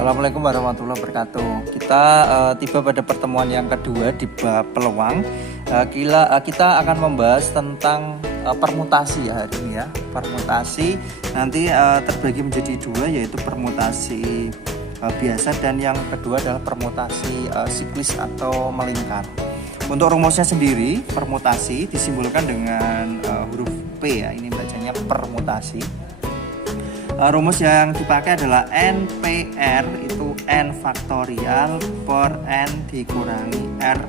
Assalamualaikum warahmatullahi wabarakatuh. Kita tiba pada pertemuan yang kedua di bab peluang. Kita akan membahas tentang permutasi ya hari ini ya. Permutasi nanti terbagi menjadi dua, yaitu permutasi biasa dan yang kedua adalah permutasi siklis atau melingkar. Untuk rumusnya sendiri, permutasi disimbolkan dengan huruf P ya. Ini bacanya permutasi. Rumus yang dipakai adalah NPR itu N faktorial per N dikurangi R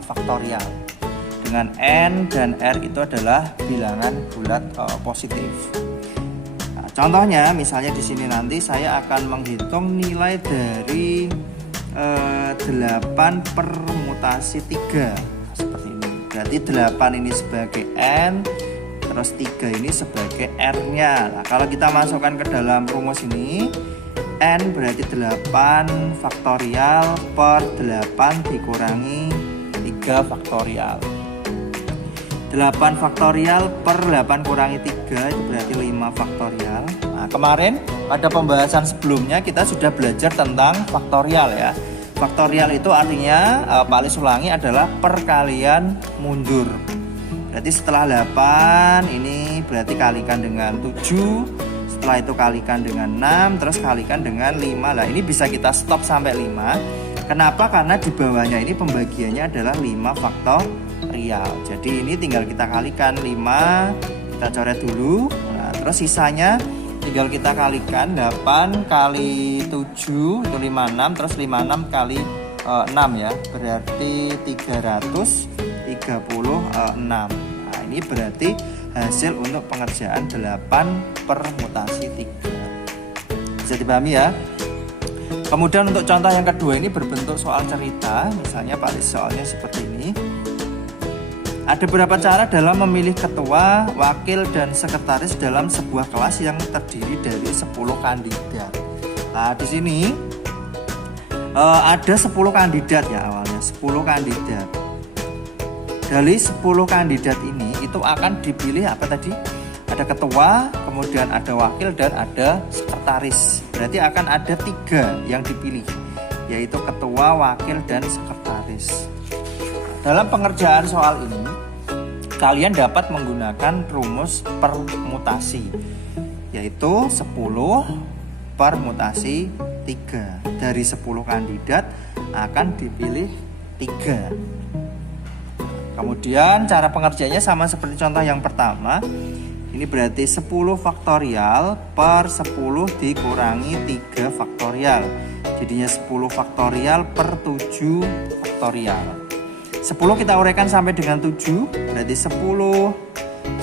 faktorial. Dengan N dan R itu adalah bilangan bulat positif. Nah, contohnya misalnya di sini nanti saya akan menghitung nilai dari 8 permutasi 3 seperti ini. Berarti 8 ini sebagai N, terus 3 ini sebagai R-nya. Nah, kalau kita masukkan ke dalam rumus ini, N berarti 8 faktorial per 8 dikurangi 3 faktorial. 8 faktorial per 8 kurangi 3 itu berarti 5 faktorial. Nah, kemarin pada pembahasan sebelumnya kita sudah belajar tentang faktorial ya. Faktorial itu artinya Pak Alis ulangi adalah perkalian mundur. Berarti setelah 8 ini berarti kalikan dengan 7, setelah itu kalikan dengan 6, terus kalikan dengan 5. Nah ini bisa kita stop sampai 5. Kenapa? Karena di bawahnya ini pembagiannya adalah 5 faktorial. Jadi ini tinggal kita kalikan 5, kita coret dulu. Nah, terus sisanya tinggal kita kalikan 8 kali 7 itu 56, terus 56 kali 6 ya, berarti 336. Nah, ini berarti hasil untuk pengerjaan 8 permutasi 3. Bisa dipahami ya. Kemudian untuk contoh yang kedua ini berbentuk soal cerita. Misalnya Pak Alis soalnya seperti ini. Ada beberapa cara dalam memilih ketua, wakil, dan sekretaris dalam sebuah kelas yang terdiri dari 10 kandidat. Nah, di sini ada 10 kandidat ya awalnya, 10 kandidat. Dari 10 kandidat ini itu akan dipilih apa tadi? Ada ketua, kemudian ada wakil dan ada sekretaris. Berarti akan ada 3 yang dipilih, yaitu ketua, wakil, dan sekretaris. Dalam pengerjaan soal ini, kalian dapat menggunakan rumus permutasi, yaitu 10 permutasi 3. Dari 10 kandidat akan dipilih 3. Kemudian cara pengerjaannya sama seperti contoh yang pertama. Ini berarti 10 faktorial per 10 dikurangi 3 faktorial. Jadinya 10 faktorial per 7 faktorial. 10 kita uraikan sampai dengan 7, berarti 10,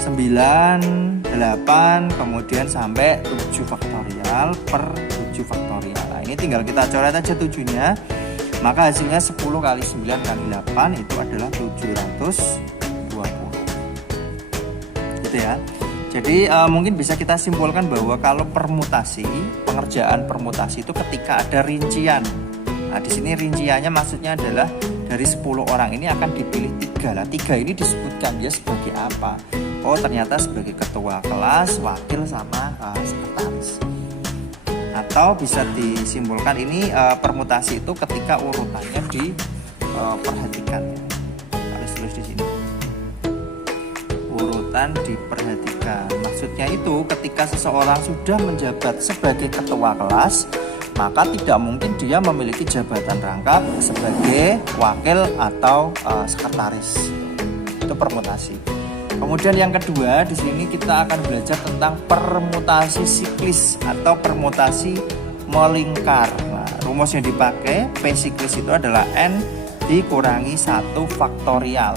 9, 8, kemudian sampai 7 faktorial per 7 faktorial. Nah, ini tinggal kita coret aja 7-nya. Maka hasilnya 10 kali 9 kali 8 itu adalah 720. Gitu ya. Jadi mungkin bisa kita simpulkan bahwa kalau permutasi, pengerjaan permutasi itu ketika ada rincian. Nah, di sini rinciannya maksudnya adalah dari 10 orang ini akan dipilih 3. Lah 3 ini disebutkan dia sebagai apa? Oh, ternyata sebagai ketua kelas, wakil, sama sekretaris. Atau bisa disimpulkan ini permutasi itu ketika urutannya diperhatikan. Harus tulis di sini. Urutan diperhatikan. Maksudnya itu ketika seseorang sudah menjabat sebagai ketua kelas, maka tidak mungkin dia memiliki jabatan rangkap sebagai wakil atau sekretaris. Itu permutasi. Kemudian yang kedua, di sini kita akan belajar tentang permutasi siklis atau permutasi melingkar. Nah, rumus yang dipakai P siklis itu adalah N dikurangi 1 faktorial.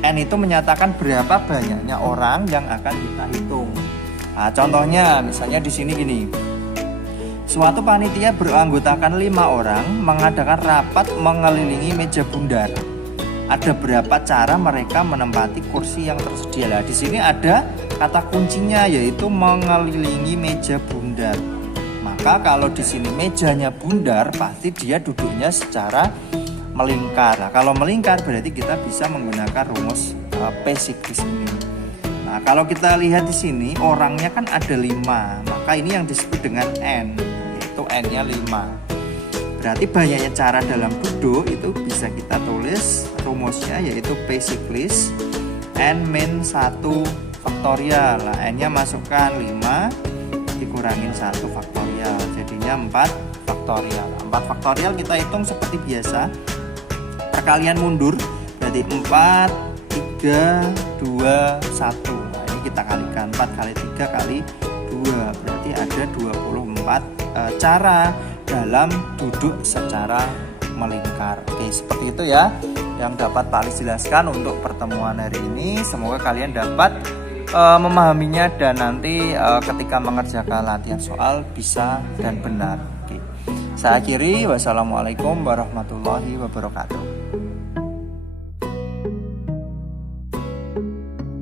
N itu menyatakan berapa banyaknya orang yang akan kita hitung. Nah, contohnya misalnya di sini gini. Suatu panitia beranggotakan 5 orang mengadakan rapat mengelilingi meja bundar. Ada berapa cara mereka menempati kursi yang tersedia. Nah, di sini ada kata kuncinya yaitu mengelilingi meja bundar. Maka kalau di sini mejanya bundar, pasti dia duduknya secara melingkar. Nah, kalau melingkar berarti kita bisa menggunakan rumus P siklis ini. Nah, kalau kita lihat di sini orangnya kan ada 5, maka ini yang disebut dengan N, yaitu N-nya 5. Berarti banyaknya cara dalam duduk itu bisa kita tulis rumusnya, yaitu P siklis N min 1 faktorial. Nah, N-nya masukkan 5 dikurangin 1 faktorial, jadinya 4 faktorial. 4 faktorial kita hitung seperti biasa, perkalian mundur, berarti 4, 3, 2, 1. Nah, ini kita kalikan 4 kali 3 kali 2, berarti ada 24 cara dalam duduk secara melingkar. Oke, seperti itu ya yang dapat Pak Alis jelaskan untuk pertemuan hari ini. Semoga kalian dapat memahaminya dan nanti ketika mengerjakan latihan soal bisa dan benar. Oke. Saya akhiri, wassalamualaikum warahmatullahi wabarakatuh.